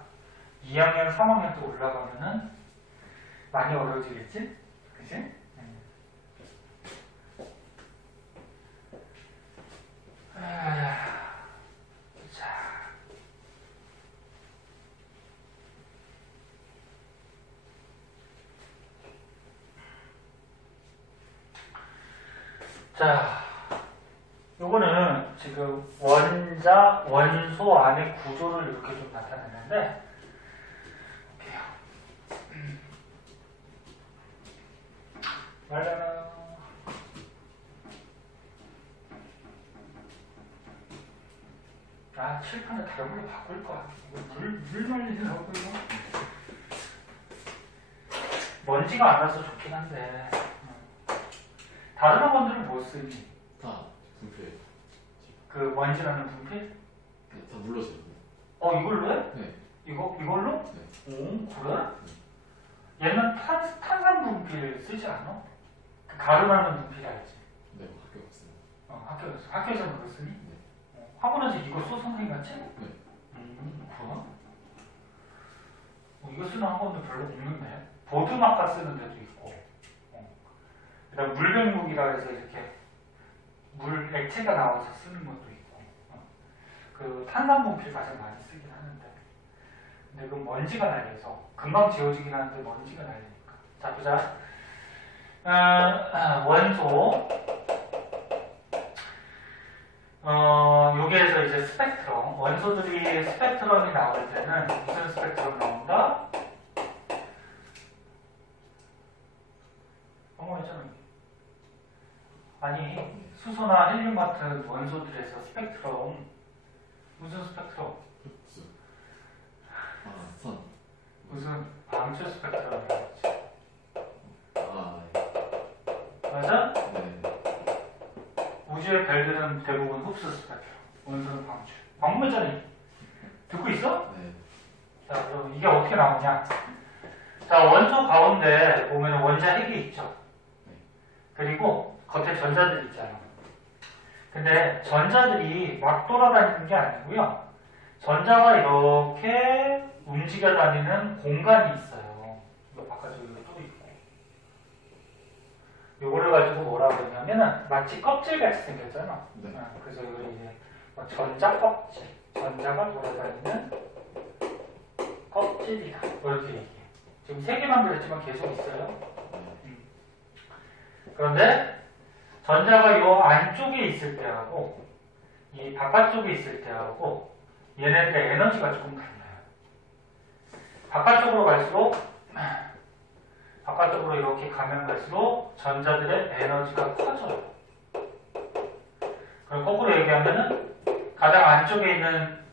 2학년, 3학년 때 올라가면은 많이 어려워지겠지? 그치? 자. 자, 요거는 지금 원자, 원소 안의 구조를 이렇게 좀 나타내는데, 볼게요. 말하는 칠판을 다른 걸로 바꿀 거야. 물 말리느라고 이거. 먼지가 안 와서 좋긴 한데. 다른 학원들은 뭐 쓰니? 다 분필. 그 먼지 나는 분필? 네, 다 눌러줘요. 이걸로 해? 네. 이걸로? 네. 오, 그래? 얘는 탄산 분필 쓰지 않아? 그 가루나는 분필 알지? 네, 학교 갔어요. 학교에서 그거 쓰니? 네. 학원에서 이거 써 선생님 같이? 네. 그래? 이거 쓰는 학원도 별로 없는데? 보드마카 쓰는 데도 있고, 그다음 물병묵이라 해서 이렇게 물 액체가 나와서 쓰는 것도 있고, 그 탄산 분필 가장 많이 쓰긴 하는데, 근데 그 먼지가 날려서 금방 지워지긴 하는데 먼지가 날리니까. 자, 보자. 원소. 여기에서 이제 스펙트럼. 원소들이 스펙트럼이 나올 때는 무슨 스펙트럼 나온다? 있잖아. 아니, 수소나 헬륨 같은 원소들에서 스펙트럼. 무슨 스펙트럼? 흡수. 선. 무슨 방출 스펙트럼이겠지. 네. 맞아? 네. 우주의 별들은 대부분 흡수 스펙트럼. 원소는 방출. 방금 했잖니. 듣고 있어? 네. 자, 그럼 이게 어떻게 나오냐? 자, 원소 가운데 보면 원자 핵이 있죠. 그리고 겉에 전자들이 있잖아. 근데 전자들이 막 돌아다니는 게 아니고요. 전자가 이렇게 움직여 다니는 공간이 있어요. 이거 바깥쪽에 또 있고. 요거를 가지고 뭐라 그러냐면은 마치 껍질같이 생겼잖아. 네. 그래서 이걸 이제 전자 껍질, 전자가 돌아다니는 껍질이다. 이렇게 얘기해. 지금 3개만 그랬지만 계속 있어요. 그런데 전자가 이 안쪽에 있을 때하고 이 바깥쪽에 있을 때하고 얘네들의 에너지가 조금 달라요. 바깥쪽으로 이렇게 가면 갈수록 전자들의 에너지가 커져요. 그럼 거꾸로 얘기하면은 가장 안쪽에 있는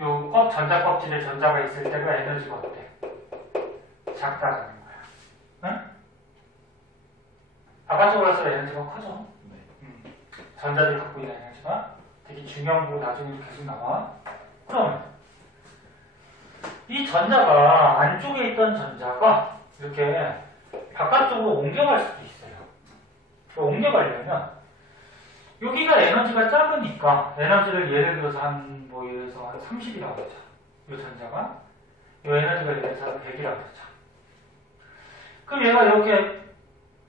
요 전자 껍질에 전자가 있을 때가 에너지가 어때? 작다라는 거야. 응? 바깥쪽으로 가서 에너지가 커져. 네. 전자들이 갖고 있는 에너지가 되게 중요한 거고 나중에 계속 나와. 그러면 이 전자가 안쪽에 있던 전자가 이렇게 바깥쪽으로 옮겨갈 수도 있어요. 옮겨가려면 여기가 에너지가 작으니까 에너지를 예를 들어서 한 30이라고 하자. 이 전자가 이 에너지가 예를 들어서 한 100이라고 하자. 그럼 얘가 이렇게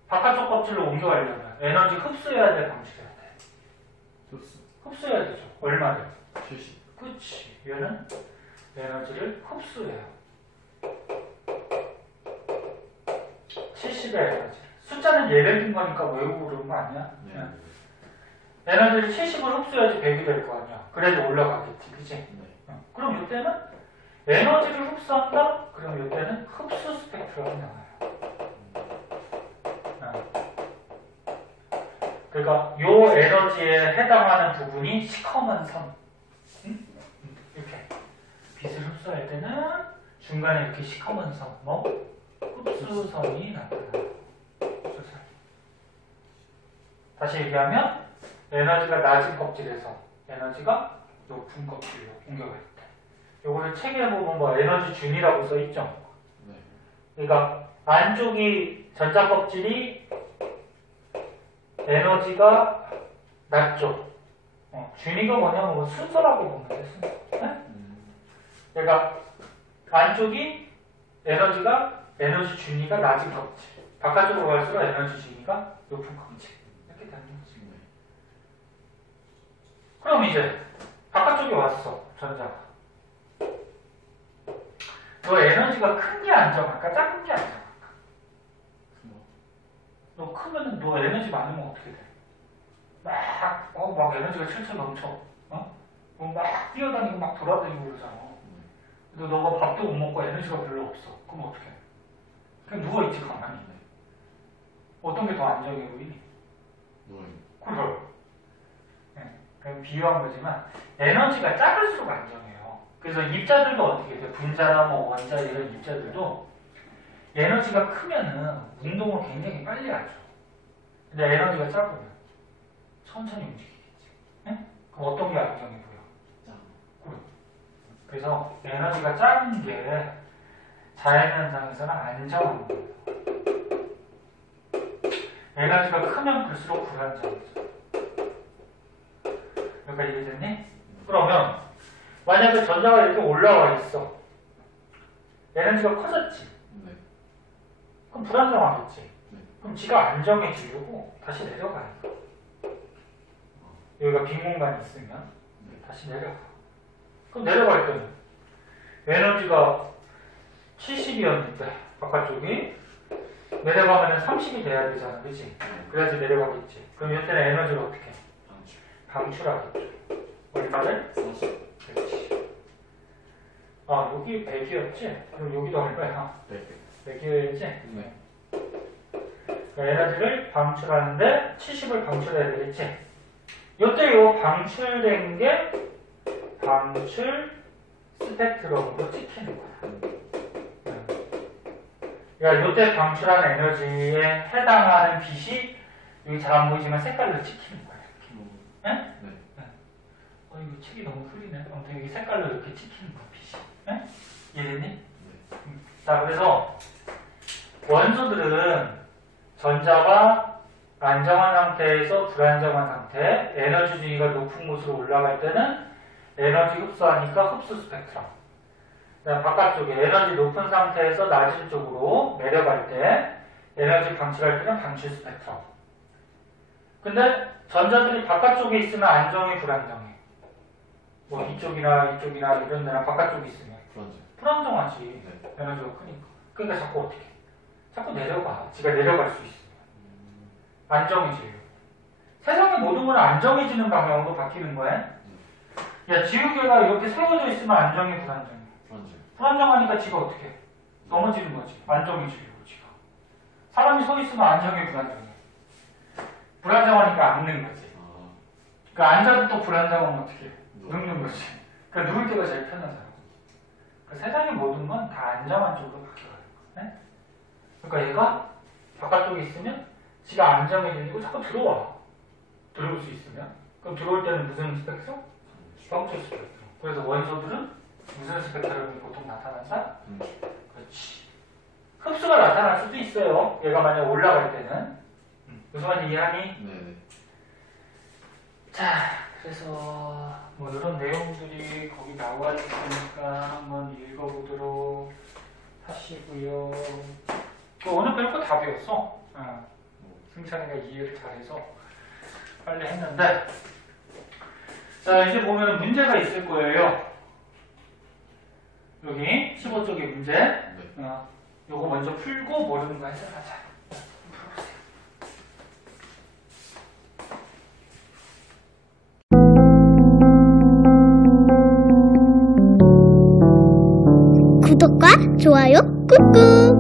바깥쪽 껍질로 옮겨가려면 에너지 흡수해야 돼, 방출해야 돼? 흡수해야 되죠. 얼마를? 70. 그치. 얘는 에너지를 흡수해요. 70의 에너지. 숫자는 예를 든 거니까 외우고 그런 거 아니야? 네. 에너지를 70을 흡수해야지 100이 될 거 아니야. 그래도 올라가겠지. 그치? 네. 그럼 이때는 에너지를 흡수한다? 그럼 이때는 흡수 스펙트럼이 나와요. 그러니까 요 에너지에 해당하는 부분이 시커먼 선. 응? 이렇게. 빛을 흡수할 때는 중간에 이렇게 시커먼 선, 흡수선이 나타나요. 흡수선. 다시 얘기하면 에너지가 낮은 껍질에서 에너지가 높은 껍질로 옮겨갈 때. 요거를 책에 보면 에너지 준이라고 써 있죠. 네. 그러니까 안쪽이 전자 껍질이 에너지가 낮죠. 준위가 뭐냐면 뭐 순서라고 보면 돼. 순서. 네? 그러니까 안쪽이 에너지 준위가 낮은 검체. 바깥쪽으로 갈수록 에너지 준위가 높은 검체. 이렇게 되는 거지. 그럼 이제 바깥쪽에 왔어. 전자가. 너 에너지가 큰 게 안정할까? 작은 게 안정할까? 너 크면은 너 에너지 많으면 어떻게 돼? 막 에너지가 철철 넘쳐. 막 뛰어다니고 막 돌아다니고 그러잖아. 근데 너가 밥도 못 먹고 에너지가 별로 없어. 그럼 어떻게 해? 그냥 누워있지, 가만히. 어떤 게 더 안정해 보이니? 그래. 네, 그냥 비유한 거지만, 에너지가 작을수록 안정해요. 그래서 입자들도 어떻게 돼? 분자나 뭐 원자 이런 입자들도 에너지가 크면은 운동을 굉장히 빨리 하죠. 근데 에너지가 작으면 천천히 움직이겠지. 네? 그럼 어떤 게 안정해 보여? 그래. 그래서 에너지가 작은 게 자연현상에서는 안정한 거예요. 에너지가 크면 클수록 불안정해져. 여기까지 이해됐니? 그러면 만약에 전자가 이렇게 올라와 있어. 에너지가 커졌지? 그럼 불안정하겠지? 그럼 지가 안정해지려고 다시 내려가요. 여기가 빈 공간이 있으면 다시 내려가. 그럼 내려갈 때는 에너지가 70이었는데 바깥쪽이 내려가면 30이 돼야 되잖아. 그치? 그래야지 내려가겠지. 그럼 이때는 에너지를 어떻게 해? 방출하겠죠. 얼마를? 40. 그렇지. 여기 100이었지? 그럼 여기도 얼마야? 100이어야지? 네. 그러니까 에너지를 방출하는데 70을 방출해야 되겠지? 이때 요 방출된 게 방출 스펙트럼으로 찍히는 거야. 그러니까 이때 방출한 에너지에 해당하는 빛이 여기 잘 안 보이지만 색깔로 찍히는 거야. 이렇게. 네? 이거 책이 너무 흐리네. 아무튼 여기 색깔로 이렇게 찍히는 거야, 빛이. 네? 이해됐니? 자, 그래서 원소들은 전자가 안정한 상태에서 불안정한 상태, 에너지 준위가 높은 곳으로 올라갈 때는 에너지 흡수하니까 흡수 스펙트럼. 그다음 바깥쪽에 에너지 높은 상태에서 낮은 쪽으로 내려갈 때 에너지 방출할 때는 방출 스펙트럼. 근데 전자들이 바깥쪽에 있으면 안정해, 불안정해? 뭐 이쪽이나 이런 데나 바깥쪽에 있으면 불안정하지. 에너지가 크니까. 그러니까 자꾸 어떻게 해? 자꾸 내려가. 지가 내려갈 수 있으면. 안정해지려고. 세상의 모든 건 안정해지는 방향으로 바뀌는 거야. 야, 지우개가 이렇게 세워져 있으면 안정해, 불안정해? 불안정하니까 지가 어떻게 해? 넘어지는 거지. 안정해지려고, 지가. 사람이 서 있으면 안정해, 불안정해? 불안정하니까 앉는 거지. 그러니까 앉아도 또 불안정하면 어떻게 해? 눕는 거지. 그러니까 누울 때가 제일 편하잖아. 그러니까 세상의 모든 건 다 안정한 쪽으로 바뀌어가는 거야. 네? 그러니까 얘가 바깥쪽에 있으면 지가 안정해지고 자꾸 들어와. 들어올 수 있으면. 그럼 들어올 때는 무슨 스펙트럼? 방출 스펙트럼. 그래서 원소들은 무슨 스펙트럼이 보통 나타난다? 그렇지. 흡수가 나타날 수도 있어요. 얘가 만약 올라갈 때는. 무슨 말인지 이해하니? 네. 자, 그래서 뭐 이런 내용들이 거기 나와 있으니까 한번 읽어보도록 하시고요. 오늘 별거 다 배웠어. 승찬이가 이해를 잘해서 빨리 했는데, 자, 이제 보면 문제가 있을 거예요. 여기 15쪽의 문제. 요거 먼저 풀고 모르는 거 해석하자. 구독과 좋아요 꾹꾹.